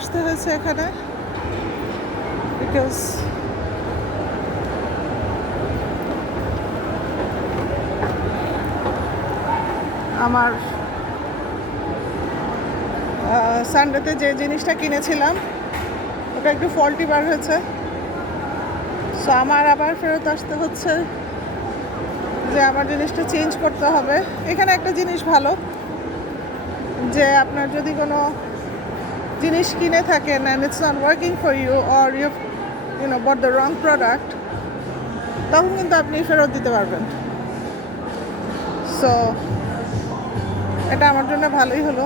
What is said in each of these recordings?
আসতে হয়েছে এখানে, বিকজ আমার সানডেতে যে জিনিসটা কিনেছিলাম ওটা একটু ফল্টি বার হয়েছে, সো আমার আবার ফেরত আসতে হচ্ছে, যে আমার জিনিসটা চেঞ্জ করতে হবে। এখানে একটা জিনিস ভালো, যে আপনার যদি কোনো জিনিস কিনে থাকেন and it's not working for you or you know bought the wrong product, তখন কিন্তু আপনি ফেরত দিতে পারবেন। সো এটা আমার জন্য ভালোই হলো,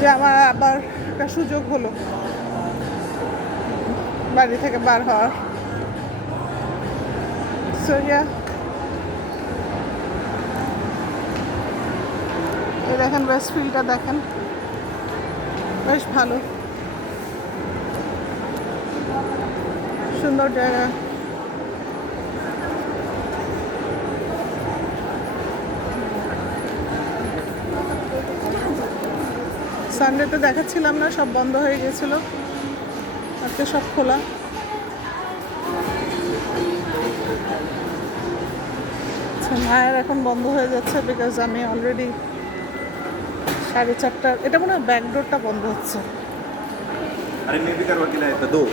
যে আমার আবার একটা সুযোগ হলো বাড়ি থেকে বার হওয়ার। সো এই দেখেন ওয়েস্টফিল্ডটা দেখেন, বেশ ভালো, সুন্দর জায়গা। সানডেতে দেখাচ্ছিলাম না, সব বন্ধ হয়ে গেছিল, আজকে সব খোলা। মায়ের এখন বন্ধ হয়ে যাচ্ছে, বিকজ আমি অলরেডি 4:30, এটা মনে হয় ব্যাকডোরটা বন্ধ হচ্ছে। अरे मैं भी करवा के लाया था 2।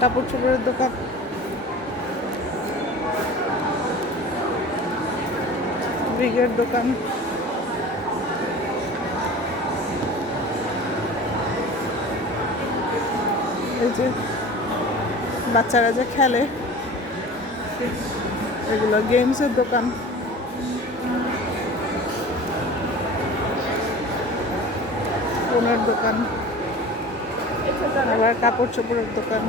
কাপড় চোপড়ের দোকান, ব্রিগের দোকান, এই যে বাচ্চারা যে খেলে এগুলো গেমসের দোকান, ফোনের দোকান, আবার কাপড় চোপড়ের দোকান।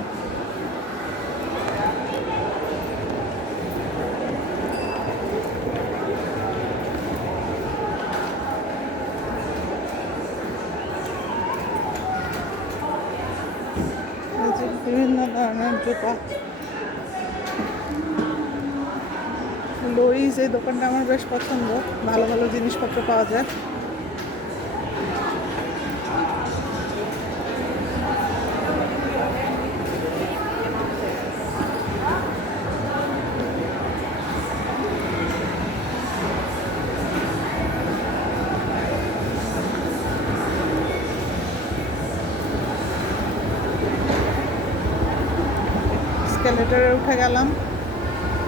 বিভিন্ন ধরনের জুতা, লোরিজ এই দোকানটা আমার বেশ পছন্দ, ভালো ভালো জিনিসপত্র পাওয়া যায়। স্কেলেটারে উঠে গেলাম।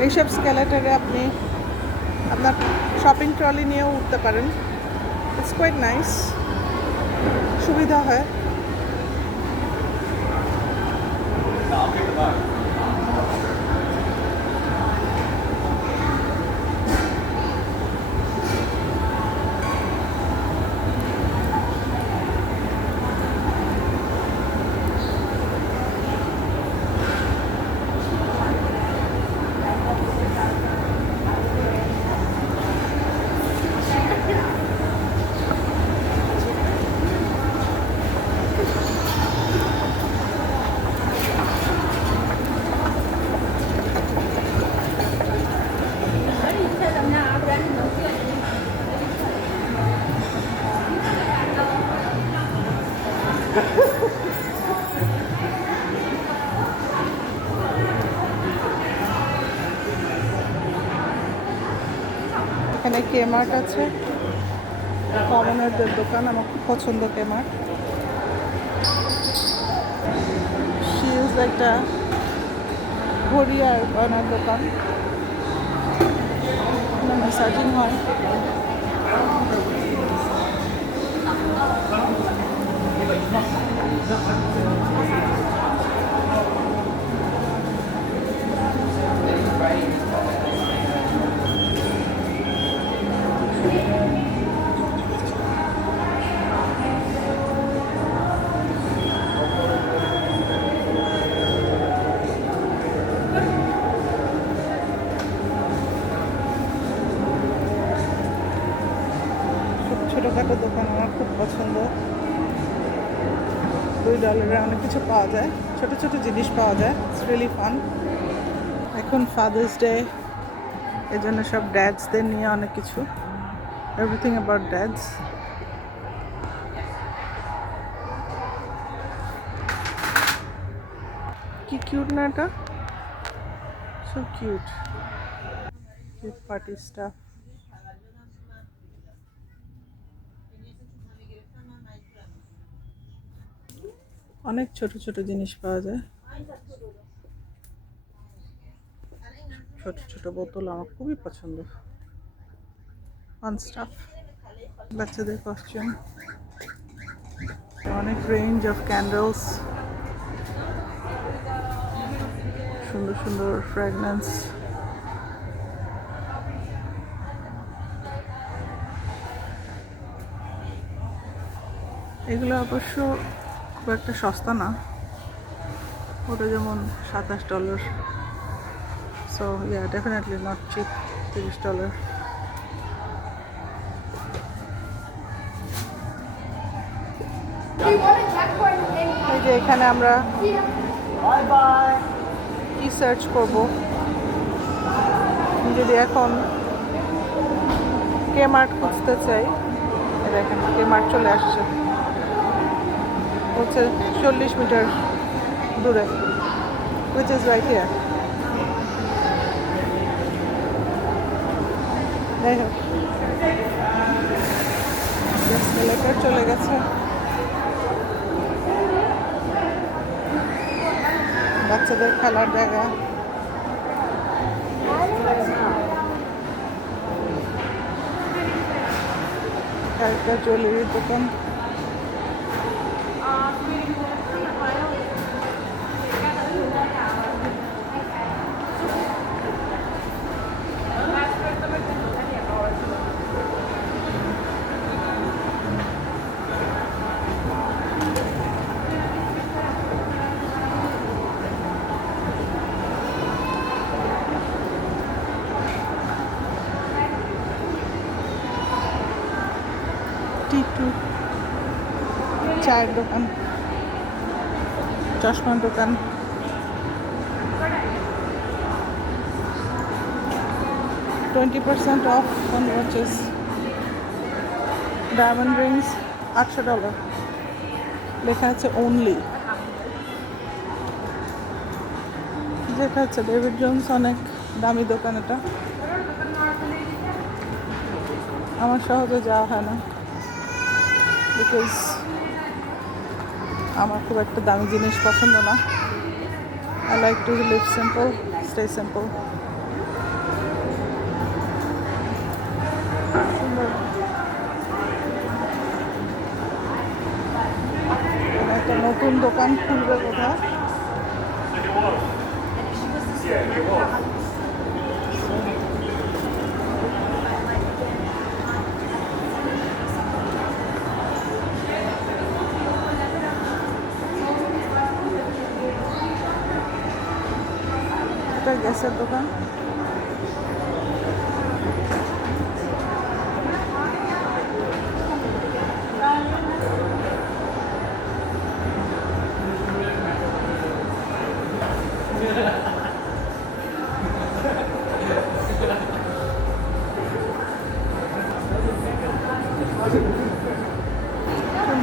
এইসব স্কেলেটারে আপনি আপনার শপিং ট্রলি নিয়েও উঠতে পারেন, ইটস কোয়াইট নাইস, সুবিধা হয়। এখানে কেমার্ট আছে, কমনারদের দোকান, আমার খুব পছন্দ কেমার্ট। শিলস একটা ঘড়ি আর গয়নার দোকান, ম্যাসাজিং হয়। ছোটোখাটো দোকান আমার খুব পছন্দ, $2 অনেক কিছু পাওয়া যায়। ছোট ছোট জিনিস পাওয়া যায়, ইটস রিয়েলি ফান। এখন ফাদার্স ডে, এই জন্য সব ড্যাডসদের নিয়ে অনেক কিছু, এভরিথিং অ্যাবাউট ড্যাডস। কি কিউট না এটা, so cute, cute party staff. অনেক ছোট ছোট জিনিস পাওয়া যায়, ছোট ছোট বোতল আমার খুবই পছন্দ। ফান স্টাফ, বাচ্চাদের কস্টিউম, অনেক রেঞ্জ অফ ক্যান্ডেলস, সুন্দর সুন্দর ফ্র্যাগনেন্স। এগুলো অবশ্য খুব একটা সস্তা না, ওটা যেমন $27। So yeah, definitely not cheap, $30। এই যে এখানে আমরা কি সার্চ করব, যদি এখন কেমার্ট খুঁজতে চাই, দেখেন কেমার্ট চলে আসছে, হচ্ছে 40 মিটার দূরে, which is right here. যাই হোক, এলাকার চলে গেছে, বাচ্চাদের খেলার জায়গা, একটা জুয়েলারির দোকান। টিটু, চায়ের দোকান, চশমার দোকান, $20% off on watches, diamond Rings $800, লেখা আছে অনলি। যেটা হচ্ছে ডেভিড জোন্স, অনেক দামি দোকান এটা, আমার সহজে যাওয়া হয় না, বিকজ আমার খুব একটা দামি জিনিস পছন্দ না। I like to live simple, stay simple. একটা নতুন দোকান খুলবে কোথায়, একটা গ্যাসের দোকান।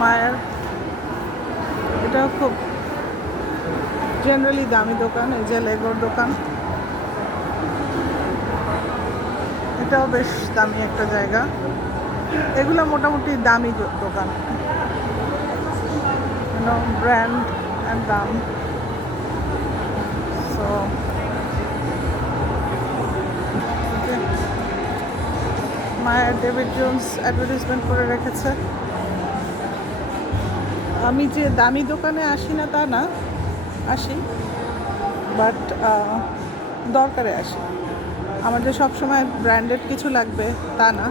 মায়ের, এটাও খুব জেনারেলি দামি দোকান, এই যে লেগোর দোকান, এটাও বেশ দামি একটা জায়গা। এগুলো মোটামুটি দামি দোকান, ব্র্যান্ড অ্যান্ড দাম। সো মায়ের ডেভিড জোন্স অ্যাডভার্টাইজমেন্ট করে রেখেছে। আমি যে দামি দোকানে আসি না তা না, আসি, বাট দরকারে আসি। আমার যে সবসময় ব্র্যান্ডেড কিছু লাগবে তা না,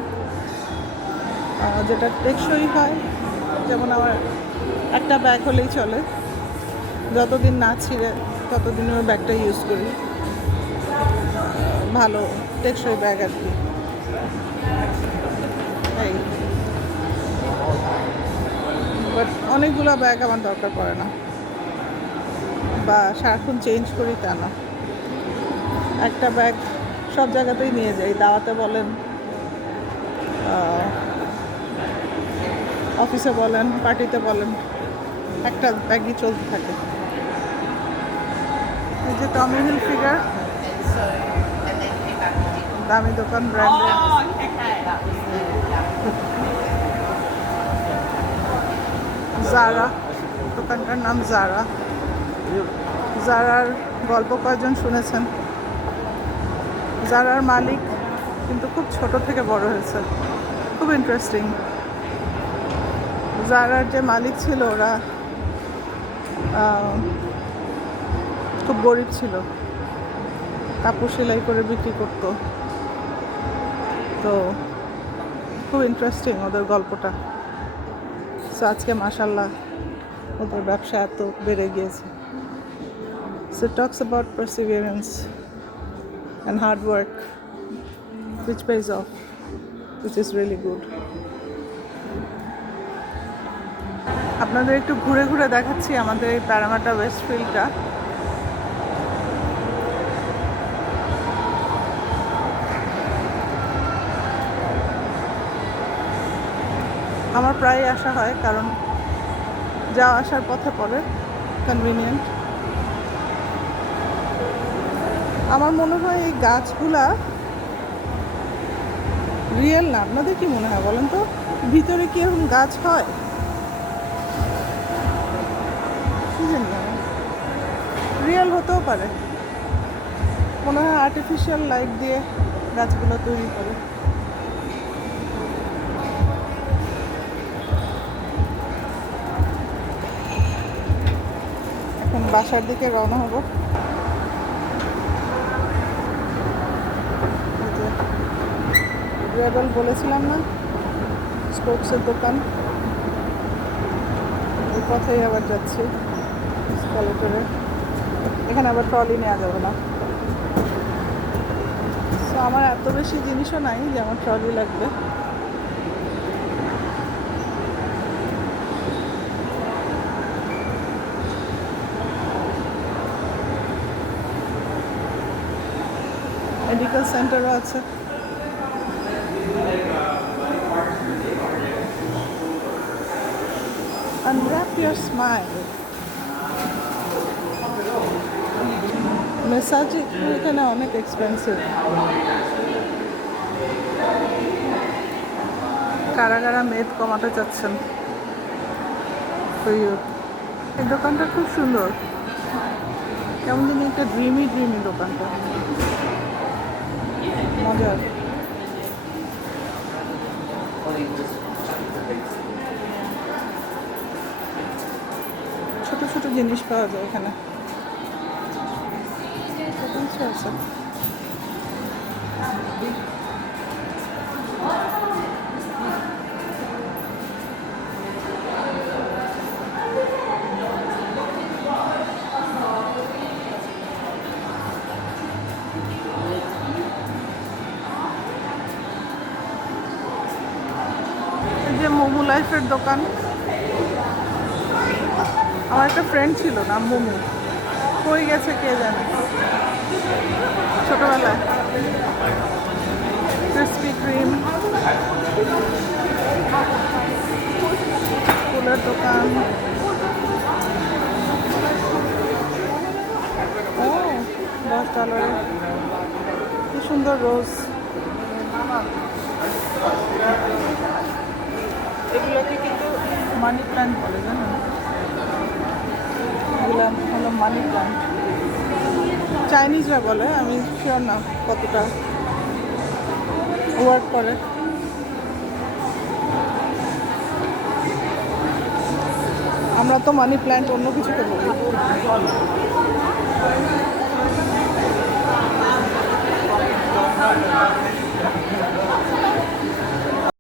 যেটা টেকসই হয়, যেমন আমার একটা ব্যাগ হলেই চলে, যতদিন না ছিঁড়ে ততদিন ওই ব্যাগটা ইউজ করি, ভালো টেকসই ব্যাগ আর কি। এই বাট অনেকগুলো ব্যাগ আমার দরকার পড়ে না, বা সারাক্ষণ চেঞ্জ করি তা না। একটা ব্যাগ সব জায়গাতেই নিয়ে যাই, দাওয়াতে বলেন, অফিসে বলেন, পার্টিতে বলেন, একটা ব্যাগই চলতে থাকে। এই যে টমি হিলফিগার, দামি দোকান, ব্র্যান্ডেড। জারা, দোকানটার নাম জারা। জারার গল্প কয়জন শুনেছেন? জারার মালিক কিন্তু খুব ছোট থেকে বড় হয়েছে, খুব ইন্টারেস্টিং। জারার যে মালিক ছিল ওরা খুব গরিব ছিল, কাপড় সেলাই করে বিক্রি করতো। তো খুব ইন্টারেস্টিং ওদের গল্পটা। সো আজকে মাশাল্লাহ ওদের ব্যবসা এত বেড়ে গিয়েছে। So talks about perseverance and hard work which pays off, which is really good. আপনাদের একটু ঘুরে ঘুরে দেখাচ্ছি আমাদের এই প্যারামাটা ওয়েস্টফিল্ডটা। আমার প্রায় আসা হয়, কারণ যাওয়া আসার পথে পড়ে, কনভিনিয়েন্ট। আমার মনে হয় এই গাছগুলা রিয়েল না। আপনাদের কি মনে হয় বলেন তো? ভিতরে কি এরকম গাছ হয়? কি জানি, রিয়েল হতেও পারে। মনে হয় আর্টিফিশিয়াল লাইট দিয়ে গাছগুলো তৈরি করে। এখন বাসার দিকে রওনা হব। রেবেল বলেছিলাম না, স্পোর্টসের দোকান, ওই পথেই আবার যাচ্ছি স্কালেটরে। এখানে আবার ট্রলি নেওয়া যাবে না। তো আমার এত বেশি জিনিসও নাই যে আমার ট্রলি লাগবে। মেডিকেল সেন্টারও আছে। Unwrap your smile. মেসাজ এখানে অনেক এক্সপেন্সিভ। কারা কারা মেদ কমাতে চাচ্ছেন? এই দোকানটা খুব সুন্দর, কেমন যেন একটা ড্রিমি দোকানটা, মজার। ছোট ছোট জিনিস পাওয়া যায় এখানে। আছে এই যে মোমো লাইফের দোকান। আমার একটা ফ্রেন্ড ছিল না মোমো, কই গেছে কে জানে, ছোটবেলায়। ক্রিসপি ক্রিম, ফুলের দোকান। ও বহুত কালারের, কি সুন্দর রোজ। এগুলোকে কিন্তু মানি প্ল্যান্ট বলে, জানেন? এগুলো হলো মানি প্ল্যান্ট, চাইনিজরা বলে। আমি শিওর না কতটা ওয়ার্ক করে। আমরা তো মানি প্ল্যান্ট অন্য কিছুকে বলি।